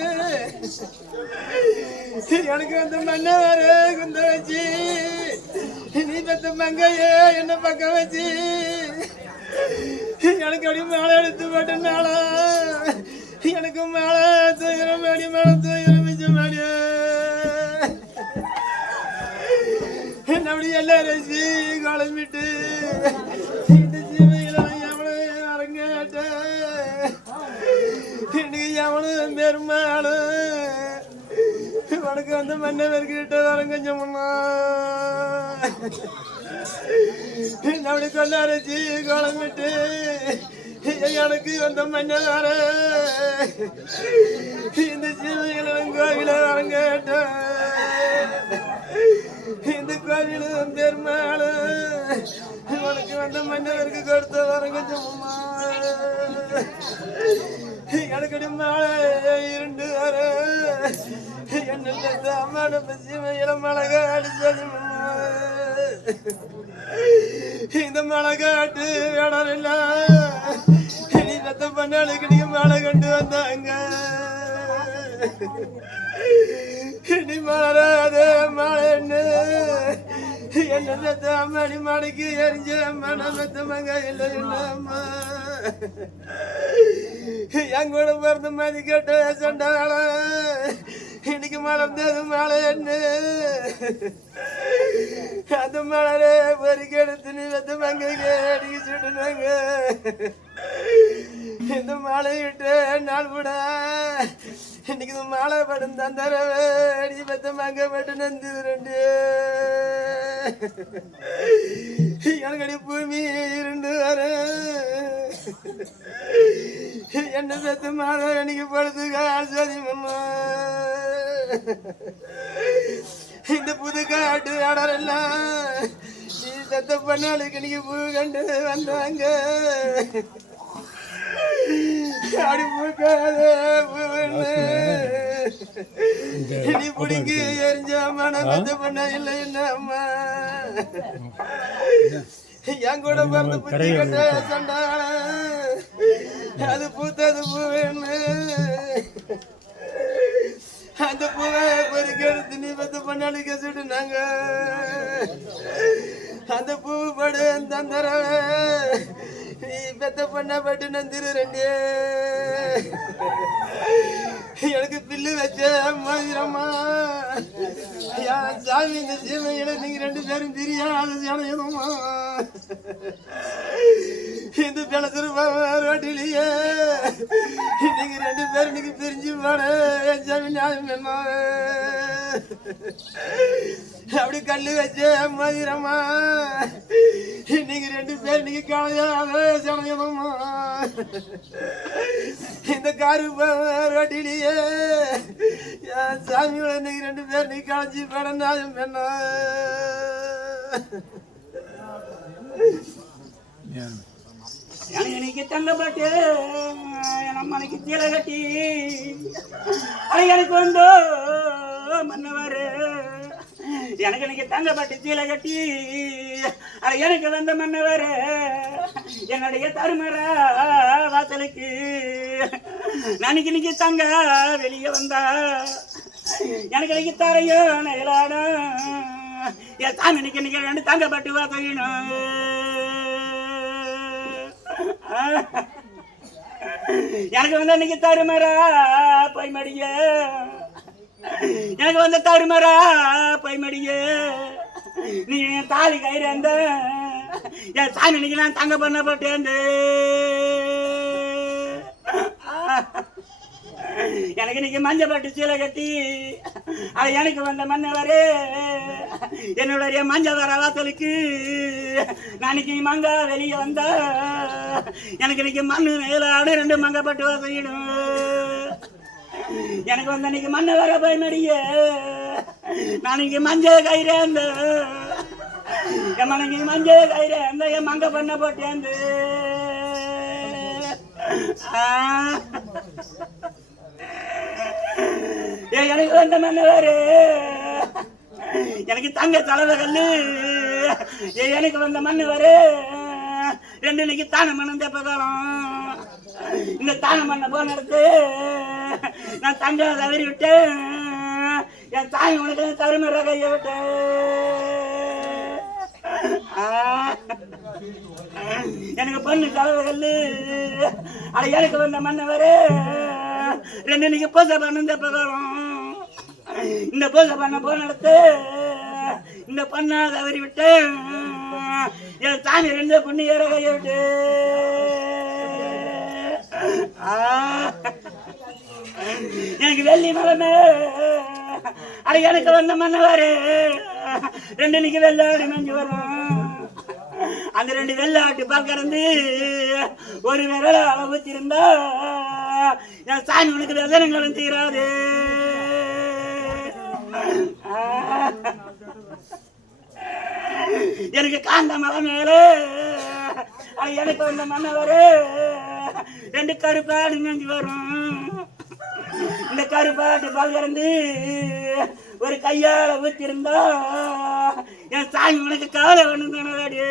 எனக்கு அந்த மண்ணை வேற குந்த வச்சு நீ பெத்த மங்கையே என்ன பக்கம் வச்சு எனக்கு அப்படி மேலே எடுத்து போட்டனால எனக்கு மேலே துயரம் மேடி மேலே துயரம் மிச்ச மாடி அப்படி எல்லாம் ரசி குழம்பிட்டு இந்த சீமையில எவனு அரங்கேட்ட இன்னைக்கு எவனும் பெருமாளு உனக்கு வந்து மன்னவர்கிட்ட அரங்கஞ்சம் அப்படி கொள்ள அரைச்சி குழம்பிட்டு எனக்கு வந்த மன்னவார இந்த சீமையிலும் கோவில அரங்கேட்ட இந்த கோவிலும் பெருமாளு உனக்கு வந்த மன்னவருக்கு கொடுத்த வரங்கச்சம்மா எனக்கு மாலை இரண்டு வர என்ன அம்மா நம்ம சீமையில மழகா அடிச்சது இந்த மழை காட்டு வேடம் இல்ல நீ பெத்த பண்ணாளுக்கு நீங்க மழை கொண்டு வந்தாங்க நீ மலராத மழைன்னு என்ன பெத்த அம்மா நீ மழைக்கு எரிஞ்ச அம்மா நான் பெத்த மங்க இல்லை அம்மா என் கூட பிறந்த மாதிரி கேட்ட சண்டாள இன்னைக்கு மலர்ந்தது மழை என்ன அந்த மலரே பொறிக்கெடுத்து நீ வெத்த மங்கைக்கு அடிக்க சுட்டுனாங்க இந்த மாலை விட்டு நாள் கூட இன்னைக்கு இந்த மாலை படம் தந்தரவே அடி வெத்த மங்க பட்டு நந்து ரெண்டு எனக்கு அடி பூமி இரண்டு வர என்ன பெத்த மாலை இன்னைக்கு படுத்துக்க ஆசாதி மண்ணா இந்த புது காட்டு ஆடரெல்லாம் நீ சத்த பண்ணாளுக்கு நீங்க பூ கண்டு வந்தாங்க அடி பூக்காத பூன்னு நீ பிடிங்க எரிஞ்ச மன சத்த பண்ண இல்லை என்ன அம்மா என் கூட பிறந்த புத்தி கட்ட சண்டாள அது பூத்தது பூவேன்னு அந்த பூவை பொறிக்கெடுத்து நீ பத்து பண்ணாளுக்கு சுட்டுனாங்க அந்த பூ படு தந்தர நீ பெத்த பண்ண பட்டு நந்திரு ரெண்டு எனக்கு பில்லு வச்ச மாதிரம்மா சாமி இந்த சீமையில நீங்க ரெண்டு பேரும் தெரியாத சேனையதுமா இந்த பிளசுருப்பா ரோட்டிலேயே நீங்க ரெண்டு பேரும் நீங்க பிரிஞ்சு போட என் சாமி நியாயம் என்ன அப்படி கல்லு வச்ச மாதிரம்மா நீங்க ரெண்டு பேர் நீங்க கலையாத சமயமா இந்த காரு ரோட்டிலேயே சாமியோட நீங்க ரெண்டு பேர் நீ களைச்சி படம் நியாயம் என்ன எனக்கு இன்னைக்கு தங்கப்பட்டு என் அம்மனுக்கு கீழே கட்டி எனக்கு வந்து மன்னவர் எனக்கு இன்னைக்கு தங்கப்பட்டு கீழே கட்டி எனக்கு வந்த மன்னவர் என்னுடைய தருமர வாசலுக்கு நான் இன்னைக்கு தங்க வெளியே வந்தா எனக்கு இன்னைக்கு தரையோ நயலாட என் சாமி இன்னைக்கு ரெண்டு தங்கப்பட்டு வாசையணும் எனக்கு வந்து அன்னைக்கு தருமரா பைமடிய எனக்கு வந்து தருமரா பைமடிய நீ தாலி கயிறு அந்த என் சாமி இன்னைக்கு நான் தங்க பண்ண போட்டேன் எனக்கு இன்னைக்கு மஞ்சள் பட்டு சீலை கட்டி அது எனக்கு வந்த மன்னவரே என்னுடைய மஞ்சள் வர வாசலுக்கு நான் இன்னைக்கு மங்க வெளியே வந்த எனக்கு இன்னைக்கு மண்ணு மேலாடு ரெண்டு மங்க பட்டு வாசையிடும் எனக்கு வந்து இன்னைக்கு மண்ணை வர பயமடிய நான் இன்னைக்கு மஞ்சள் கயிறு அந்த என் மனைக்கு மஞ்சள் கயிறு அந்த என் மங்க பண்ண போட்டேன் எனக்கு வந்த மன்னவரு எனக்கு தங்க தலைவ கல்லு எனக்கு வந்த மன்னவரு ரெண்டு இன்னைக்கு தான மண்ணம் தெப்பகாலம் இந்த தான மண்ணை போன எடுத்து நான் தங்க தவறி விட்டேன் என் தாய் உனக்கு தருமர கைய விட்டேன் எனக்கு பொண்ணு தலைவ கல்லு அட எனக்கு வந்த மன்னவரு ரெண்டு இன்னைக்கு பூஜை பண்ண தெப்பகாலம் இந்த பூஜை பண்ண போன எடுத்து இந்த பொண்ணை தவறி விட்டு என் சாமி ரெண்டு பொண்ணு ஏற கைய விட்டு எனக்கு வெள்ளி மலமே அட எனக்கு வந்த மன்னவாரு ரெண்டு இன்னைக்கு வெள்ளாடி மஞ்சு வரும் அந்த ரெண்டு வெள்ளாட்டு பால் கறந்து ஒரு விரல அளவுத்திருந்தா என் சாமி உனக்கு வெள்ளங்களும் தீராது எனக்கு காந்த மலை மேல எனக்கு வந்த மன்னவரு ரெண்டு கருப்பாடு நெஞ்சு வரும் இந்த கருப்பாட்டு பால் கறந்து ஒரு கையால ஊத்திருந்தா என் சாமி உனக்கு காலை ஒண்ணு தானே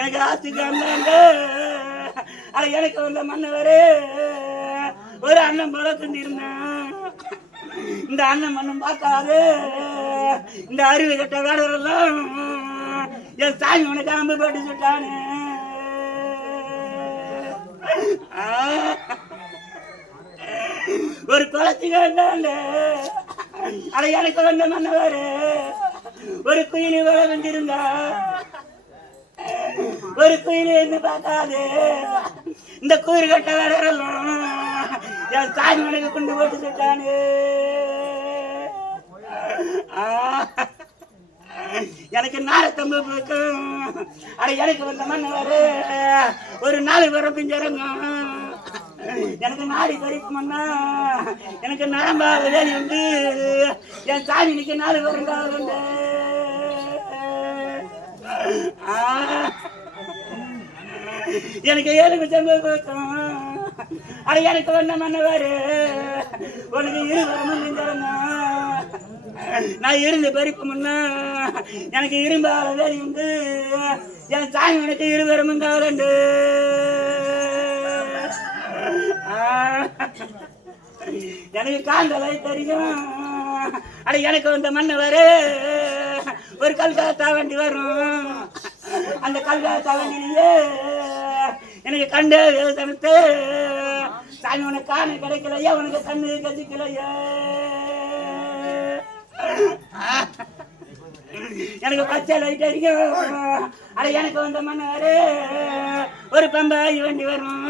எனக்கு ஆத்துக்கு அண்ணாங்க அட எனக்கு வந்த மன்னவரு ஒரு அண்ணன் போல கொண்டிருந்தேன் இந்த அண்ணன் மண்ணும் பார்க்காது இந்த அருவி கட்ட வேடரெல்லாம் என் சாமி உனக்கு அம்பு போட்டு சுட்டானு ஒரு குளத்துக்கு அட எனக்கு வந்த மன்னவரு ஒரு குயிலி வர வந்திருந்தா ஒரு குயிலி என்று பார்க்காது இந்த குயில் கட்ட வேடரெல்லாம் என் சாமி உனக்கு கொண்டு போட்டு சுட்டானு எனக்கு நாரத்தம்பு பிடிக்கும் அட எனக்கு வந்த மன்னவரு ஒரு 4 பேரை பிஞ்சரங்கும் எனக்கு நாடி பறிப்பு மண்ணா எனக்கு நரம்பாத வேலி உண்டு என் சாமி இன்னைக்கு 4 பேருங்காவது உண்டு எனக்கு 7 செம்பு பிடிக்கும் அட எனக்கு வந்த மன்னவரு உனக்கு 20 பிஞ்சரங்க நான் இருந்து பறிப்பு முன்னா எனக்கு இரும்பால வேலி உண்டு என் சாமி உனக்கு 20 பேருங்காவது எனக்கு காந்தலை தெரியும் அட எனக்கு வந்த மன்னவரு ஒரு கல்கத்தா வண்டி வரும் அந்த கல்கத்தா வண்டியிலேயே எனக்கு கண்டு தனத்து சாமி உனக்கு காண கிடைக்கலையா உனக்கு கண்ணு கசிக்கலையா எனக்கு பச்சை லைட் அடிக்கும் அட எனக்கு வந்த மன்னவரு ஒரு பம்பாய் வண்டி வரும்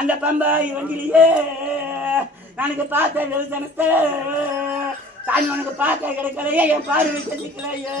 அந்த பம்பாய் வண்டியிலேயே எனக்கு பார்த்த வெளுத்தனத்தை சாமி உனக்கு பார்க்க கிடைக்கலையே என் பார்வை கசிக்கலையே